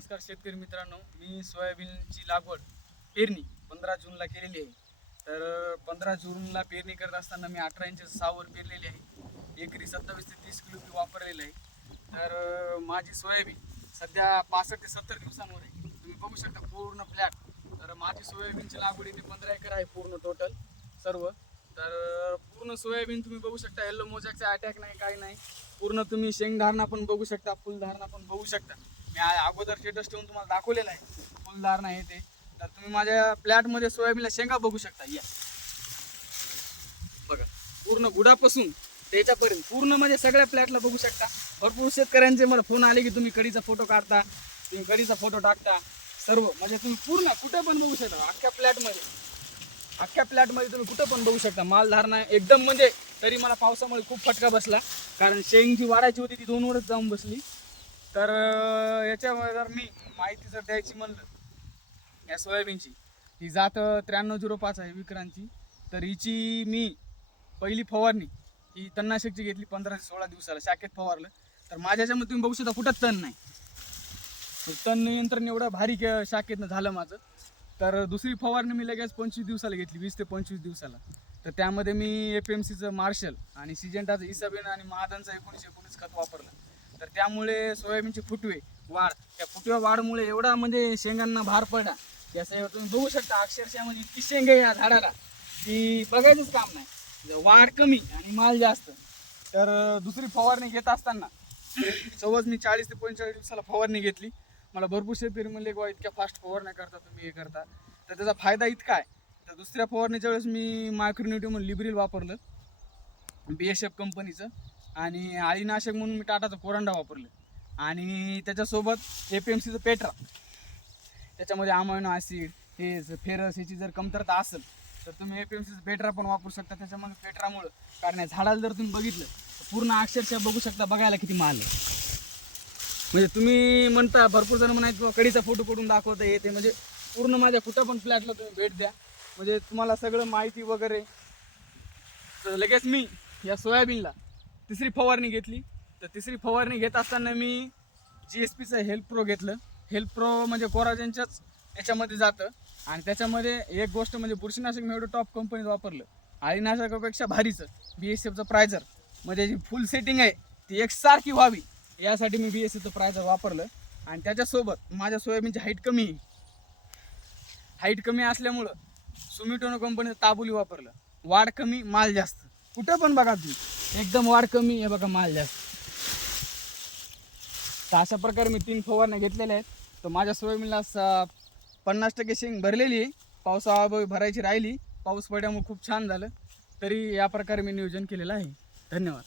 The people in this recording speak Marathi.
नमस्कार शेतकरी मित्रांनो, मी सोयाबीनची लागवड पेरणी 15 जूनला केलेली आहे. तर 15 जूनला पेरणी करत असताना मी 18 इंच सावर पेरलेली आहे. एकरी 27 ते 30 किलो बी वापरलेलं आहे. तर माझी सोयाबीन सध्या 65 ते 70 दिवसांवर आहे. तुम्ही बघू शकता पूर्ण फ्लॅट. तर माझी सोयाबीनची लागवड इथे 15 एकर आहे पूर्ण टोटल सर्व. तर पूर्ण सोयाबीन तुम्ही बघू शकता, येल्लो मोजॅकचा अटॅक नाही, काही नाही. पूर्ण तुम्ही शेंगधारणा पण बघू शकता, फुलधारणा पण बघू शकता. मी अगोदर स्टेटस ठेवून तुम्हाला दाखवलेलं आहे फुलधारणा आहे ते. तर तुम्ही माझ्या प्लॅटमध्ये सोयाबीनला शेंगा बघू शकता. या बघा, पूर्ण गुडापासून त्याच्यापर्यंत पूर्ण म्हणजे सगळ्या प्लॅटला बघू शकता. भरपूर शेतकऱ्यांचे मला फोन आले की तुम्ही कडीचा फोटो काढता, तुम्ही कडीचा फोटो टाकता. सर्व म्हणजे तुम्ही पूर्ण कुठे पण बघू शकता. अख्ख्या प्लॅटमध्ये तुम्ही कुठं पण बघू शकता. मालधारणा एकदम म्हणजे तरी मला पावसामुळे खूप फटका बसला, कारण शेंग जी वाढायची होती ती 2 वरच जाऊन बसली. तर याच्यामुळे जर मी माहिती जर द्यायची म्हणलं या सोयाबीनची, ही जात 9305 आहे विक्रांतची. तर हिची मी पहिली फवारणी ही तणनाशकची घेतली 15 ते 16 दिवसाला, शाखेत फवारलं. तर माझ्या याच्यामध्ये तुम्ही बघू शकता कुठं तण नाही. तण नियंत्रण एवढं भारी शाखेतनं झालं माझं. तर दुसरी फवारणी मी लगेच 25 दिवसाला घेतली, 20 ते 25 दिवसाला. तर त्यामध्ये मी FMCचं मार्शल आणि सिजेंटाचं इसाबेन आणि महादनचं 1919 खत वापरलं. तर त्यामुळे सोयाबीनचे फुटवे वाढ, त्या फुटव्या वाढमुळे एवढा म्हणजे शेंगांना भार पडला. त्याचं तुम्ही बघू शकता अक्षरशः म्हणजे इतकी शेंग आहे या झाडाला की बघायचंच काम नाही. वाढ कमी आणि माल जास्त. तर दुसरी फवारणी घेत असताना सहज मी 40 ते 45 दिवसाला फवारणी घेतली. मला भरपूर शेतकरी म्हणले की इतक्या फास्ट फवारण्या करता तुम्ही, हे करता. तर त्याचा फायदा इतका आहे. तर दुसऱ्या फवारणीच्या वेळेस मी मायक्रोन्यूट्रियन म्हणून लिब्रिल वापरलं BSF कंपनीचं, आणि अळीनाशक म्हणून मी टाटाचं कोरंडा वापरलं, आणि त्याच्यासोबत FMCचं पेट्रा. त्याच्यामध्ये अमायनो ॲसिड हे फेरस ह्याची जर कमतरता असेल तर तुम्ही FMCचं पेट्रा पण वापरू शकता. त्याच्यामध्ये पेट्रामुळं, कारण या झाडाला जर तुम्ही बघितलं तर पूर्ण अक्षरशः बघू शकता, बघायला किती माल आहे. म्हणजे तुम्ही म्हणता, भरपूर जण म्हणायचं कडीचा फोटो करून दाखवता येते, म्हणजे पूर्ण माझ्या कुठं पण फ्लॅटला तुम्ही भेट द्या, म्हणजे तुम्हाला सगळं माहिती वगैरे. तर लगेच मी या सोयाबीनला तिसरी फवारणी घेतली. तर तिसरी फवारणी घेत असताना मी GSPचं हेल्प प्रो घेतलं. हेल्प प्रो म्हणजे कोराजेनच्याच याच्यामध्ये जातं, आणि त्याच्यामध्ये एक गोष्ट म्हणजे बुरशीनाशक मी एवढं टॉप कंपनीचं वापरलं. अळीनाशकापेक्षा भारीचं BSFचं प्रायझर, म्हणजे जी फुल सेटिंग आहे ती एकसारखी व्हावी यासाठी मी BSFचं प्रायझर वापरलं. आणि त्याच्यासोबत माझ्या सोयाबीनची हाईट कमी असल्यामुळं सुमिटोनो कंपनीचं ताबुली वापरलं. वाढ कमी, माल जास्त. कुठं पण बघा तुम्ही, एकदम वाढ कमी, हे बघा माल जास्त. तर अशा प्रकारे मी 3 फवारण्या घेतलेल्या आहेत. तर माझ्या सोयाबीनला 50% शेंग भरलेली आहे. पावसाअभावी भरायची राहिली, पाऊस पडल्यामुळे खूप छान झालं. तरी या प्रकारे मी नियोजन केलेलं आहे. धन्यवाद.